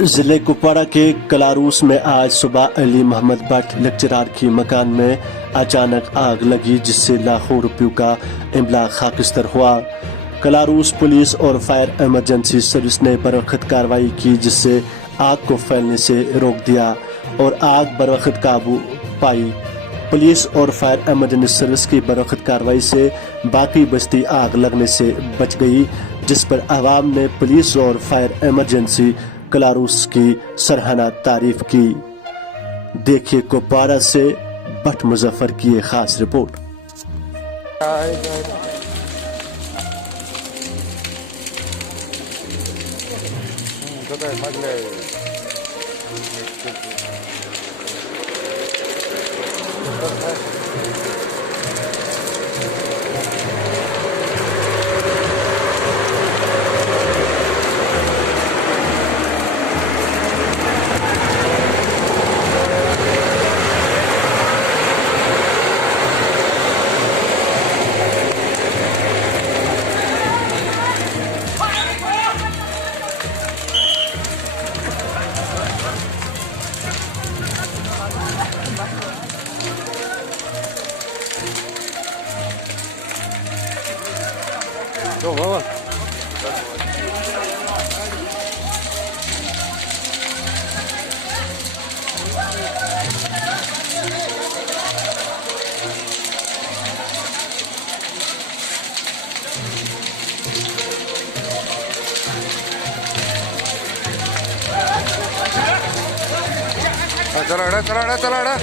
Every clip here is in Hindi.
जिले कुपवाड़ा के कलारूस में आज सुबह अली मोहम्मद भट्ट लेक्चरार की मकान में अचानक आग लगी, जिससे लाखों रुपयों का इमला खाकिस्तर हुआ। कलारूस पुलिस और फायर इमरजेंसी सर्विस ने बरवक्त कार्रवाई की, जिससे आग को फैलने से रोक दिया और आग बरवक्त काबू पाई। पुलिस और फायर इमरजेंसी सर्विस की बरवक्त कार्रवाई से बाकी बस्ती आग लगने से बच गई, जिस पर आवाम ने पुलिस और फायर इमरजेंसी कलारूस की सराहना तारीफ की। देखिए कुपवाड़ा से भट्ट मुजफ्फर की एक खास रिपोर्ट। Go, go. चला चला चला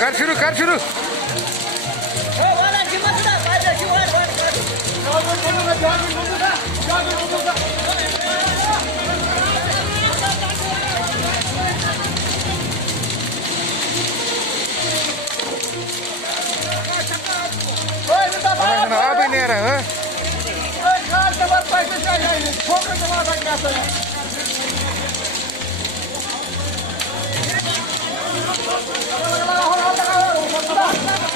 कर शुरू आप ही नहीं आ रहे हैं। Hold on.